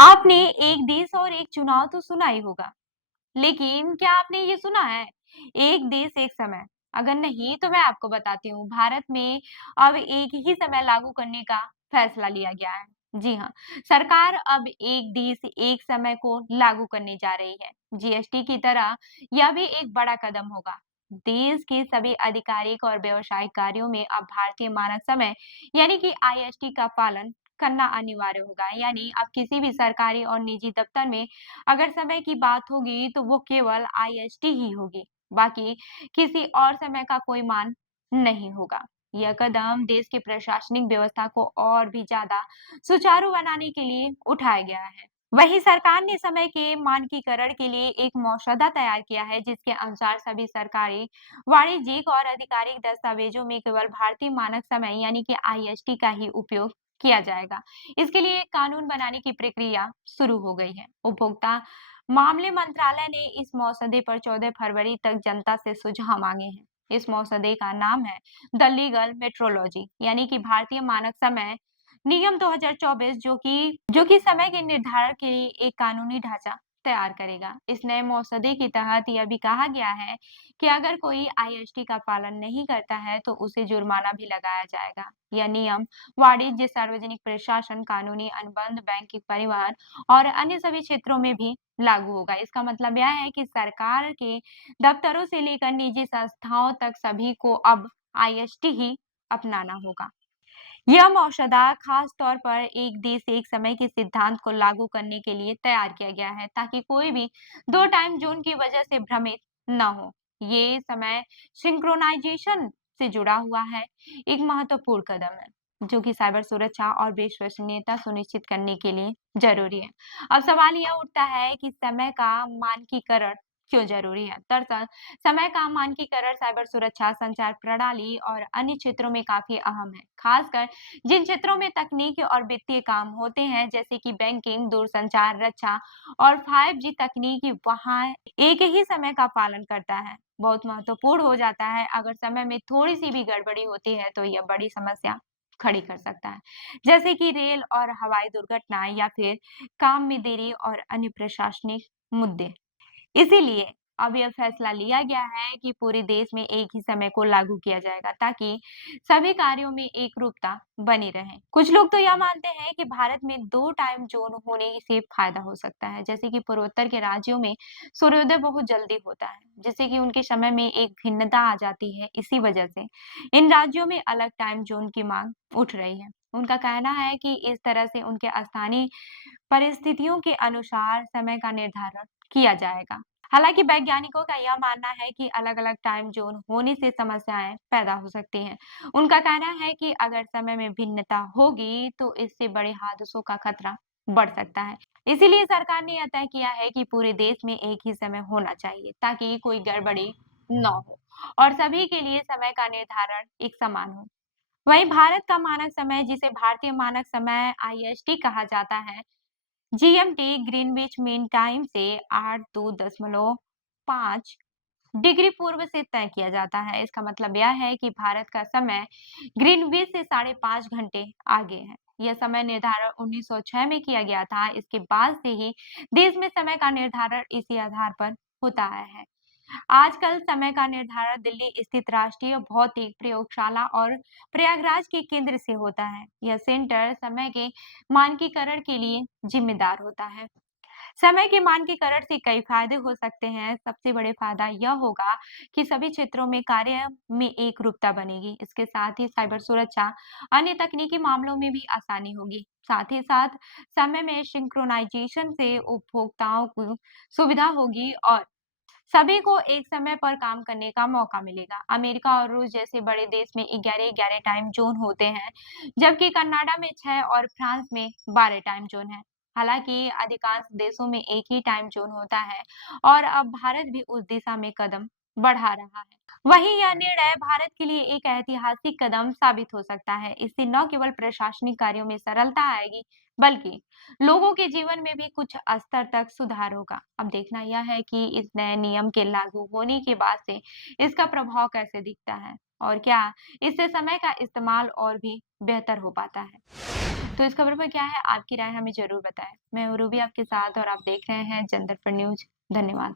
आपने एक देश और एक चुनाव तो सुना ही होगा, लेकिन क्या आपने ये सुना है, एक देश एक समय? अगर नहीं, तो मैं आपको बताती हूँ। भारत में अब एक ही समय लागू करने का फैसला लिया गया है। जी हाँ, सरकार अब एक देश एक समय को लागू करने जा रही है। जीएसटी की तरह यह भी एक बड़ा कदम होगा। देश के सभी आधिकारिक और व्यावसायिक कार्यों में अब भारतीय मानक समय यानी कि आईएसटी का पालन करना अनिवार्य होगा। यानी अब किसी भी सरकारी और निजी दफ्तर में अगर समय की बात होगी तो वो केवल आईएसटी ही होगी, बाकी किसी और समय का कोई मान नहीं होगा। यह कदम देश की प्रशासनिक व्यवस्था को और भी ज्यादा सुचारू बनाने के लिए उठाया गया है। वहीं सरकार ने समय के मानकीकरण के लिए एक मसौदा तैयार किया है, जिसके अनुसार सभी सरकारी, वाणिज्यिक और आधिकारिक दस्तावेजों में केवल भारतीय मानक समय यानी कि आईएसटी का ही उपयोग किया जाएगा। इसके लिए एक कानून बनाने की प्रक्रिया शुरू हो गई है। उपभोक्ता मामले मंत्रालय ने इस मसौदे पर 14 फरवरी तक जनता से सुझाव मांगे हैं। इस मसौदे का नाम है द लीगल मेट्रोलॉजी यानी कि भारतीय मानक समय नियम 2024, जो कि समय के निर्धारण के लिए एक कानूनी ढांचा तैयार करेगा। इस नए मसौदे के तहत यह भी कहा गया है कि अगर कोई आईएसटी का पालन नहीं करता है तो उसे जुर्माना भी लगाया जाएगा। यह नियम वाणिज्य, सार्वजनिक प्रशासन, कानूनी अनुबंध, बैंकिंग, परिवहन और अन्य सभी क्षेत्रों में भी लागू होगा। इसका मतलब यह है कि सरकार के दफ्तरों से लेकर निजी संस्थाओं तक सभी को अब आईएसटी ही अपनाना होगा। यह मसौदा खास तौर पर एक देश एक समय के सिद्धांत को लागू करने के लिए तैयार किया गया है, ताकि कोई भी दो टाइम जोन की वजह से भ्रमित न हो। ये समय सिंक्रोनाइजेशन से जुड़ा हुआ है, एक महत्वपूर्ण कदम है, जो कि साइबर सुरक्षा और विश्वसनीयता सुनिश्चित करने के लिए जरूरी है। अब सवाल यह उठता है कि समय का मानकीकरण क्यों जरूरी है? दरअसल समय का मानकीकरण साइबर सुरक्षा, संचार प्रणाली और अन्य क्षेत्रों में काफी अहम है, खासकर जिन क्षेत्रों में तकनीकी और वित्तीय काम होते हैं, जैसे कि बैंकिंग, दूरसंचार, रक्षा और 5G तकनीकी, वहां एक ही समय का पालन करता है। बहुत महत्वपूर्ण हो जाता है। अगर समय में थोड़ी सी भी गड़बड़ी होती है तो यह बड़ी समस्या खड़ी कर सकता है, जैसे कि रेल और हवाई दुर्घटना या फिर काम में देरी और अन्य प्रशासनिक मुद्दे। इसीलिए अब यह फैसला लिया गया है कि पूरे देश में एक ही समय को लागू किया जाएगा, ताकि सभी कार्यों में एकरूपता बनी रहे। कुछ लोग तो यह मानते हैं कि भारत में दो टाइम जोन होने से फायदा हो सकता है, जैसे कि पूर्वोत्तर के राज्यों में सूर्योदय बहुत जल्दी होता है, जिससे कि उनके समय में एक भिन्नता आ जाती है। इसी वजह से इन राज्यों में अलग टाइम जोन की मांग उठ रही है। उनका कहना है कि इस तरह से उनके स्थानीय परिस्थितियों के अनुसार समय का निर्धारण किया जाएगा। हालांकि वैज्ञानिकों का यह मानना है कि अलग-अलग टाइम जोन होने से समस्याएं पैदा हो सकती हैं। उनका कहना है कि अगर समय में भिन्नता होगी तो इससे बड़े हादसों का खतरा बढ़ सकता है। इसीलिए सरकार ने यह तय किया है कि पूरे देश में एक ही समय होना चाहिए, ताकि कोई गड़बड़ी न हो और सभी के लिए समय का निर्धारण एक समान हो। वहीं भारत का मानक समय, जिसे भारतीय मानक समय आईएसटी कहा जाता है, जीएमटी ग्रीनविच मीन टाइम से 8:02.5 डिग्री पूर्व से तय किया जाता है। इसका मतलब यह है कि भारत का समय ग्रीनविच से 5.5 घंटे आगे है। यह समय निर्धारण 1906 में किया गया था। इसके बाद से ही देश में समय का निर्धारण इसी आधार पर होता आया है। आजकल समय का निर्धारण दिल्ली स्थित राष्ट्रीय भौतिक प्रयोगशाला और प्रयागराज के केंद्र से होता है। यह सेंटर समय के मानकीकरण के लिए जिम्मेदार होता है। समय के मानकीकरण से कई फायदे हो सकते हैं। सबसे बड़े फायदा यह होगा कि सभी क्षेत्रों में कार्य में एकरूपता बनेगी। इसके साथ ही साइबर सुरक्षा, अन्य तकनीकी मामलों में भी आसानी होगी। साथ ही साथ समय में सिंक्रोनाइजेशन से उपभोक्ताओं को सुविधा होगी और सभी को एक समय पर काम करने का मौका मिलेगा। अमेरिका और रूस जैसे बड़े देश में 11-11 टाइम जोन होते हैं, जबकि कनाडा में 6 और फ्रांस में 12 टाइम जोन है। हालांकि अधिकांश देशों में एक ही टाइम जोन होता है और अब भारत भी उस दिशा में कदम बढ़ा रहा है। वहीं यह निर्णय भारत के लिए एक ऐतिहासिक कदम साबित हो सकता है। इससे न केवल प्रशासनिक कार्यों में सरलता आएगी, बल्कि लोगों के जीवन में भी कुछ स्तर तक सुधार होगा। अब देखना यह है कि इस नए नियम के लागू होने के बाद से इसका प्रभाव कैसे दिखता है और क्या इससे समय का इस्तेमाल और भी बेहतर हो पाता है। तो इस खबर पर क्या है आपकी राय हमें ज़रूर बताएँ। मैं हूँ रूबी आपके साथ और आप देख रहे हैं जनता पर न्यूज़। धन्यवाद।